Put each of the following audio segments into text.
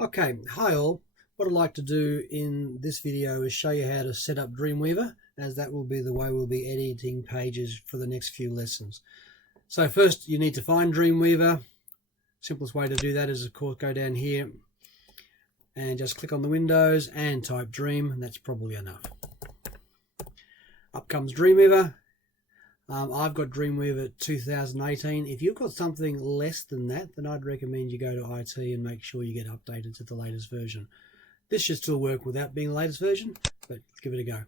Okay, hi all. What I'd like to do in this video is show you how to set up Dreamweaver, as that will be the way we'll be editing pages for the next few lessons. So first you need to find Dreamweaver. Simplest way to do that is of course go down here and just click on the windows and type Dream, and that's probably enough. Up comes Dreamweaver. I've got Dreamweaver 2018. If you've got something less than that, then I'd recommend you go to IT and make sure you get updated to the latest version. This should still work without being the latest version, but give it a go.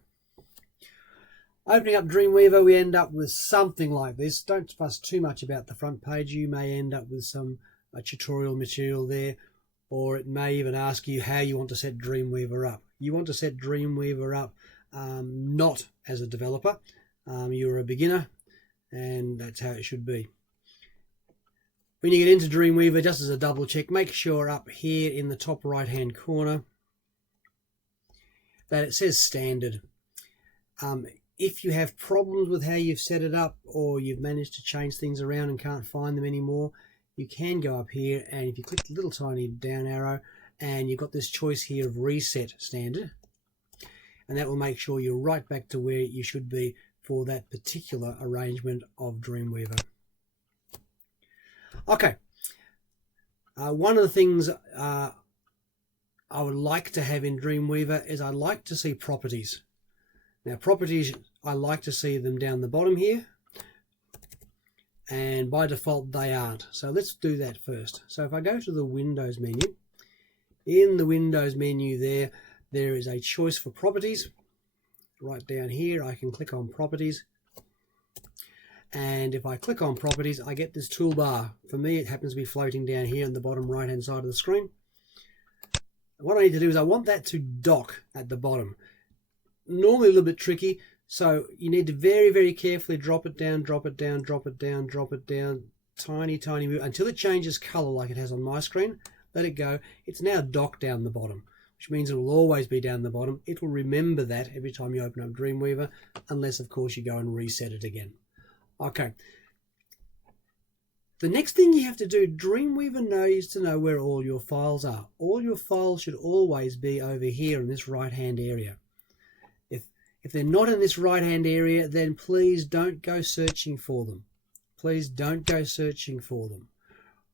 Opening up Dreamweaver, we end up with something like this. Don't fuss too much about the front page. You may end up with some tutorial material there, or it may even ask you how you want to set Dreamweaver up. You want to set Dreamweaver up not as a developer. You're a beginner, and that's how it should be. When you get into Dreamweaver, just as a double check, make sure up here in the top right hand corner that it says standard. If you have problems with how you've set it up, or you've managed to change things around and can't find them anymore, you can go up here, and if you click the little tiny down arrow, and you've got this choice here of reset standard, and that will make sure you're right back to where you should be for that particular arrangement of Dreamweaver. Okay, one of the things I would like to have in Dreamweaver is I'd like to see properties. Now properties, I like to see them down the bottom here, and by default they aren't. So let's do that first. So if I go to the Windows menu, in the Windows menu there is a choice for properties. Right down here I can click on properties, and if I click on properties I get this toolbar. For me it happens to be floating down here on the bottom right hand side of the screen. What I need to do is I want that to dock at the bottom. Normally a little bit tricky, so you need to very carefully drop it down, drop it down, drop it down, drop it down, tiny move until it changes color like it has on my screen. Let it go. It's now docked down the bottom, which means it will always be down the bottom. It will remember that every time you open up Dreamweaver, unless of course you go and reset it again. Okay. The next thing you have to do, Dreamweaver knows to know where all your files are. All your files should always be over here in this right hand area. If they're not in this right hand area, then please don't go searching for them. Please don't go searching for them.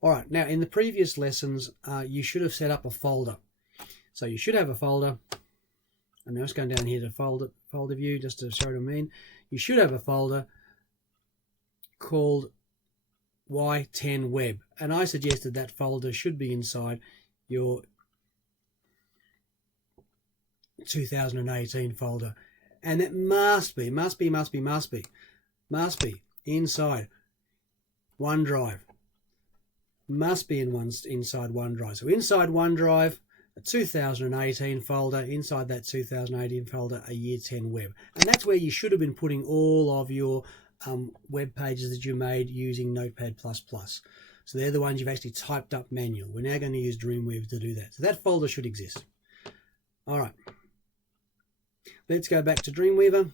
Alright, now in the previous lessons you should have set up a folder. So you should have a folder, and I'm just going down here to folder view just to show what I mean. You should have a folder called Y10 Web, and I suggested that folder should be inside your 2018 folder, and it must be inside OneDrive. Must be inside OneDrive. So inside OneDrive, a 2018 folder, inside that 2018 folder, a Year 10 Web. And that's where you should have been putting all of your web pages that you made using Notepad++. So they're the ones you've actually typed up manual. We're now going to use Dreamweaver to do that. So that folder should exist. All right. Let's go back to Dreamweaver.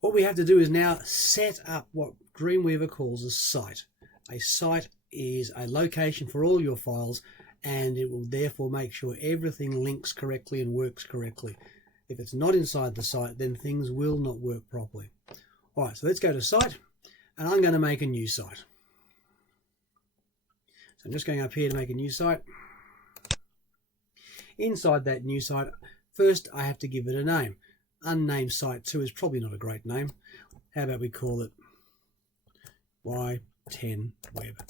What we have to do is now set up what Dreamweaver calls a site. A site is a location for all your files, and it will therefore make sure everything links correctly and works correctly. If it's not inside the site, then things will not work properly. Alright, so let's go to site, and I'm going to make a new site. So I'm just going up here to make a new site. Inside that new site, first I have to give it a name. Unnamed site 2 is probably not a great name. How about we call it Y10 Web.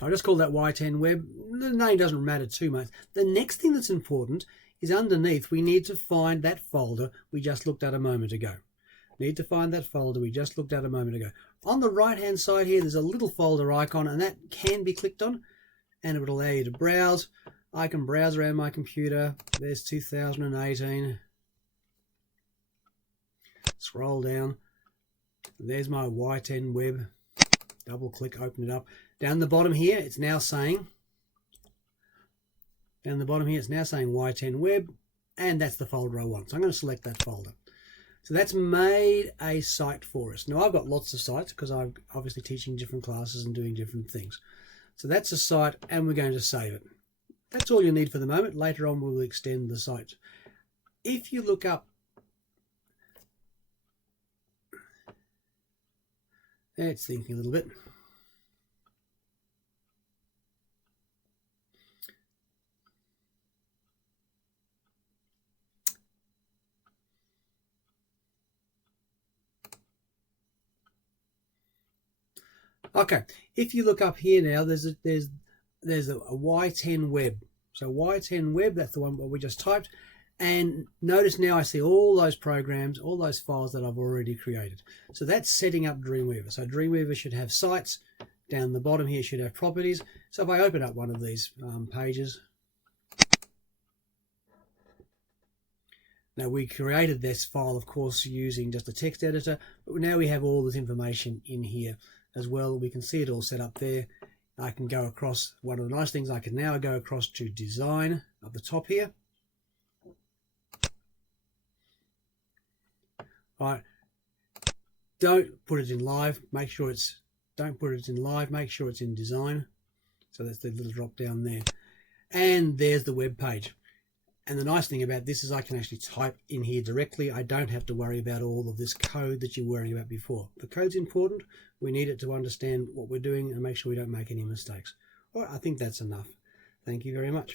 I'll just call that Y10 Web. The name doesn't matter too much. The next thing that's important is underneath we need to find that folder we just looked at a moment ago. On the right hand side here there's a little folder icon, and that can be clicked on and it will allow you to browse. I can browse around my computer. There's 2018. Scroll down. There's my Y10 Web. Double click, open it up. Down the bottom here, it's now saying Y10 Web, and that's the folder I want. So I'm going to select that folder. So that's made a site for us. Now I've got lots of sites because I'm obviously teaching different classes and doing different things. So that's a site, and we're going to save it. That's all you need for the moment. Later on we'll extend the site. If you look up, it's thinking a little bit. Okay, if you look up here now, there's a Y10 web. So Y10 web, that's the one we just typed. And notice now I see all those programs, all those files that I've already created. So that's setting up Dreamweaver. So Dreamweaver should have sites. Down the bottom here should have properties. So if I open up one of these pages, now we created this file, of course, using just a text editor, but now we have all this information in here as well. We can see it all set up there. I can go across. One of the nice things, I can now go across to design at the top here. All right, don't put it in live. Make sure it's, don't put it in live. Make sure it's in design. So that's the little drop down there. And there's the web page. And the nice thing about this is I can actually type in here directly. I don't have to worry about all of this code that you're worrying about before. The code's important. We need it to understand what we're doing and make sure we don't make any mistakes. All right, I think that's enough. Thank you very much.